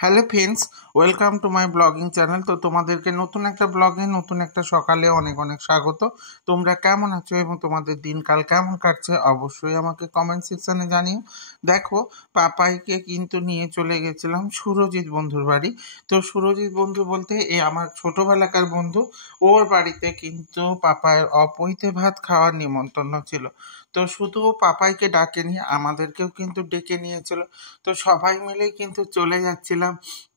Hello friends, welcome to my blogging channel. তো তোমাদেরকে নতুন একটা ব্লগে নতুন একটা সকালে অনেক অনেক স্বাগত। তোমরা কেমন আছো এবং তোমাদের দিনকাল কেমন কাটছে অবশ্যই আমাকে কমেন্ট সেকশানে জানিও। দেখো, পাপাইকে কিন্তু নিয়ে চলে গেছিলাম সুরজিৎ বন্ধুর বাড়ি। তো সুরজিৎ বন্ধু বলতে আমার ছোটোবেলাকার বন্ধু, ওর বাড়িতে কিন্তু পাপায়ের অপৈতে ভাত খাওয়ার নিমন্ত্রণ ছিল। তো শুধু পাপাইকে ডাকেনি, আমাদেরকেও কিন্তু ডেকে নিয়েছিল। তো সবাই মিলেই কিন্তু চলে যাচ্ছিলাম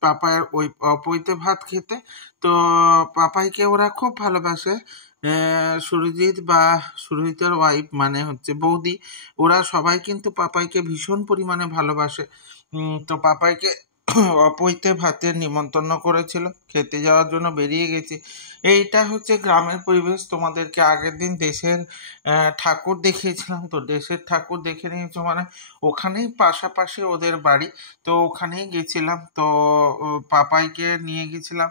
পাপায়ের ওই অপৈতে ভাত খেতে। তো পাপাইকে ওরা খুব ভালোবাসে। সুরজিৎ বা সুরজিতের ওয়াইফ মানে হচ্ছে বৌদি, ওরা সবাই কিন্তু পাপাইকে ভীষণ পরিমাণে ভালোবাসে। তো পাপাইকে অপৈতে ভাতের নিমন্ত্রণ করেছিল, খেতে যাওয়ার জন্য বেরিয়ে গেছি। এইটা হচ্ছে গ্রামের পরিবেশ। তোমাদেরকে আগের দিন দেশের ঠাকুর দেখিয়েছিলাম। তো দেশের ঠাকুর দেখে নিয়েছো মানে ওখানেই পাশাপাশি ওদের বাড়ি। তো ওখানেই গেছিলাম। তো পাপাইকে নিয়ে গেছিলাম।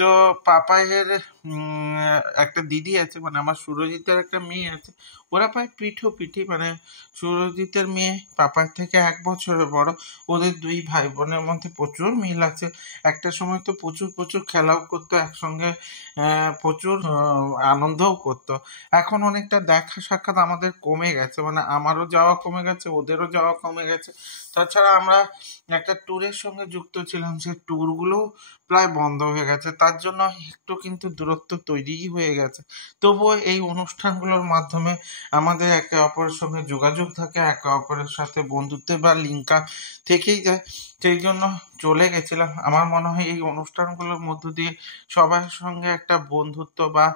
তো পাপাইয়ের একটা দিদি আছে, মানে আমার সুরজিতের একটা মেয়ে আছে। ওরা প্রায় পিঠি মানে সুরজিতের মেয়ে পাপার থেকে 1 বছরের বড়। ওদের 2 ভাই বোনের মধ্যে প্রচুর মিল আছে। একটা সময় তো প্রচুর খেলাও করতো একসঙ্গে, প্রচুর আনন্দও করতো। এখন অনেকটা দেখা সাক্ষাৎ আমাদের কমে গেছে, মানে আমারও যাওয়া কমে গেছে, ওদেরও যাওয়া কমে গেছে। তাছাড়া আমরা একটা ট্যুরের সঙ্গে যুক্ত ছিলাম, সেই ট্যুরগুলোও প্রায় বন্ধ হয়ে গেছে। তার জন্য একটু কিন্তু দূরত্ব তৈরিই হয়ে গেছে। তবুও এই অনুষ্ঠানগুলোর মাধ্যমে আমাদের একে অপরের সঙ্গে যোগাযোগ থাকে, একে অপরের সাথে বন্ধুত্বে বা লিঙ্ক আপ থেকেই যায়। সেই জন্য চলে গেছিলাম। আমার মনে হয় এই অনুষ্ঠানগুলোর মধ্য দিয়ে সবার সঙ্গে একটা বন্ধুত্ব বা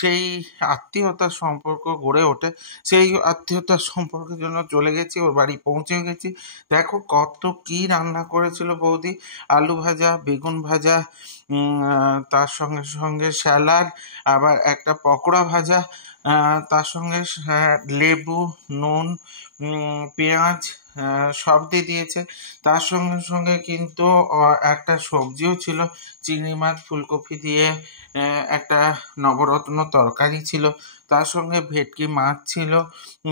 সেই আত্মীয়তার সম্পর্ক গড়ে ওঠে। সেই আত্মীয়তার সম্পর্কের জন্য চলে গেছি, ওর বাড়ি পৌঁছে গেছি। দেখো কত কি রান্না করেছিল বৌদি। আলু ভাজা, বেগুন ভাজা, তার সঙ্গে সঙ্গে স্যালাড, আবার একটা পকোড়া ভাজা, তার সঙ্গে লেবু, নুন, পেঁয়াজ সব দিয়ে দিয়েছে। তার সঙ্গে সঙ্গে কিন্তু একটা সবজিও ছিল, চিংড়ি মাছ ফুলকপি দিয়ে একটা নবরত্ন তরকারি ছিল। তার সঙ্গে ভেটকি মাছ ছিল,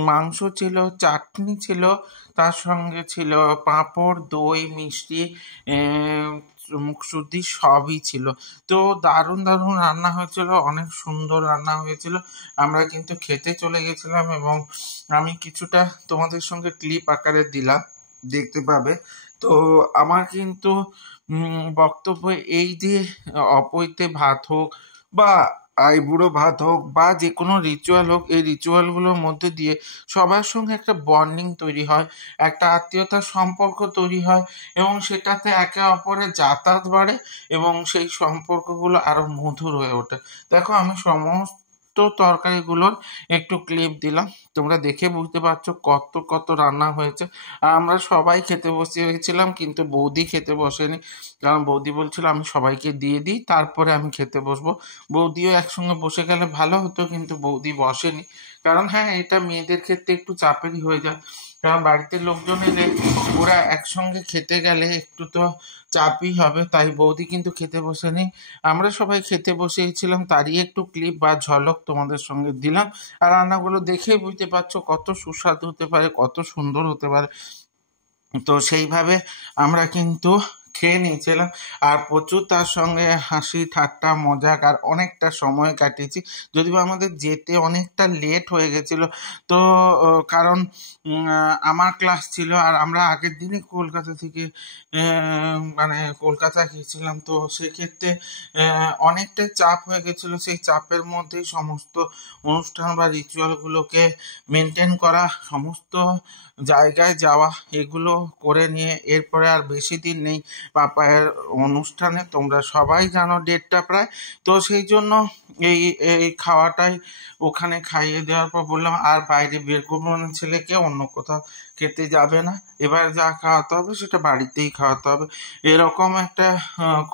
মাংস ছিল, চাটনি ছিল, তার সঙ্গে ছিল পাঁপড়, দই, মিষ্টি, মুখশুদ্ধি সবই ছিল। তো দারুণ দারুণ রান্না হয়েছিল, অনেক সুন্দর রান্না হয়েছিল। আমরা কিন্তু খেতে চলে গেছিলাম এবং আমি কিছুটা তোমাদের সঙ্গে ক্লিপ আকারে দিলাম, দেখতে পাবে। তো আমার কিন্তু বক্তব্য এই যে অপৈতে ভাত হোক বা আইবুড়ো ভাত হোক বা যে কোনো রিচুয়াল হোক, এই রিচুয়ালগুলোর মধ্যে দিয়ে সবার সঙ্গে একটা বন্ডিং তৈরি হয়, একটা আত্মীয়তার সম্পর্ক তৈরি হয় এবং সেটাতে একে অপরের যাতায়াত বাড়ে এবং সেই সম্পর্কগুলো আরও মধুর হয়ে ওঠে। দেখো, আমি সমস্ত তরকারিগুলোর একটু ক্লিপ দিলাম, তোমরা দেখে বুঝতে পারছো কত কত রান্না হয়েছে। আর আমরা সবাই খেতে বসেছিলাম, কিন্তু বৌদি খেতে বসেনি, কারণ বৌদি বলছিল আমি সবাইকে দিয়ে দিই তারপরে আমি খেতে বসবো। বৌদিও একসঙ্গে বসে গেলে ভালো হতো, কিন্তু বৌদি বসেনি। কারণ হ্যাঁ, এটা মেয়েদের ক্ষেত্রে একটু চাপেরই হয়ে যায়, কারণ বাড়িতে লোকজন এলে ওরা একসঙ্গে খেতে গেলে একটু তো চাপই হবে। তাই বৌদি কিন্তু খেতে বসেনি, আমরা সবাই খেতে বসেছিলাম। তারই একটু ক্লিপ বা ঝলক তোমাদের সঙ্গে দিলাম। আর রান্নাগুলো দেখেই বুঝতে পারছো কত সুস্বাদু হতে পারে, কত সুন্দর হতে পারে। তো সেইভাবে আমরা কিন্তু খেয়ে নিয়েছিলাম আর প্রচুর তার সঙ্গে হাসি ঠাট্টা মজাক আর অনেকটা সময় কাটিয়েছি। যদিও আমাদের যেতে অনেকটা লেট হয়ে গেছিলো। তো কারণ আমার ক্লাস ছিল আর আমরা আগের দিনই কলকাতা থেকে মানে কলকাতা গিয়েছিলাম। তো সেক্ষেত্রে অনেকটাই চাপ হয়ে গেছিলো। সেই চাপের মধ্যেই সমস্ত অনুষ্ঠান বা রিচুয়ালগুলোকে মেনটেন করা, সমস্ত জায়গায় যাওয়া, এগুলো করে নিয়ে এরপরে আর বেশি দিন নেই পাপায়ের অনুষ্ঠানে। তোমরা সবাই জানো ডেটটা প্রায়। তো সেই জন্য এই এই খাওয়াটাই ওখানে খাইয়ে দেওয়ার পর বললাম আর বাইরে বের করবো না ছেলেকে, অন্য কোথাও খেতে যাবে না, এবার যা খাওয়াতে হবে সেটা বাড়িতেই খাওয়াতে হবে, এরকম একটা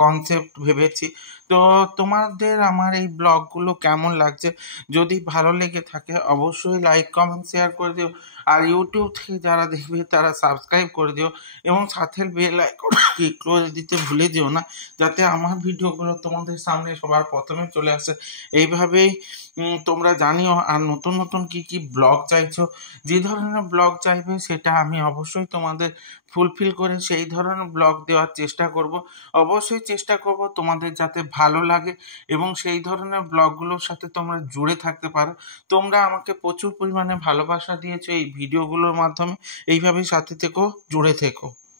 কনসেপ্ট ভেবেছি। তো তোমাদের আমার এই ব্লগগুলো কেমন লাগছে? যদি ভালো লেগে থাকে অবশ্যই লাইক কমেন্ট শেয়ার করে দিও। আর ইউটিউব থেকে যারা দেখবে তারা সাবস্ক্রাইব করে দিও এবং সাথে বেল আইকন ক্লিক করে দিতে ভুলে যেও না, যাতে আমার ভিডিওগুলো তোমাদের সামনে সবার প্রথমে চলে আসে। এইভাবেই তোমরা জানিও। আর নতুন নতুন কী কী ব্লগ চাইছো, যে ধরনের ব্লগ চাইবে সেটা আমি অবশ্যই তোমাদের ফুলফিল করে সেই ধরনের ব্লগ দেওয়ার চেষ্টা করব। অবশ্যই চেষ্টা করব তোমাদের যাতে ভালো লাগে এবং সেই ধরনের ব্লগগুলোর সাথে তোমরা জুড়ে থাকতে পারো। তোমরা আমাকে প্রচুর পরিমাণে ভালোবাসা দিয়েছো এই ভিডিওগুলোর মাধ্যমে, এইভাবেই সাথে থেকো, জুড়ে থেকো।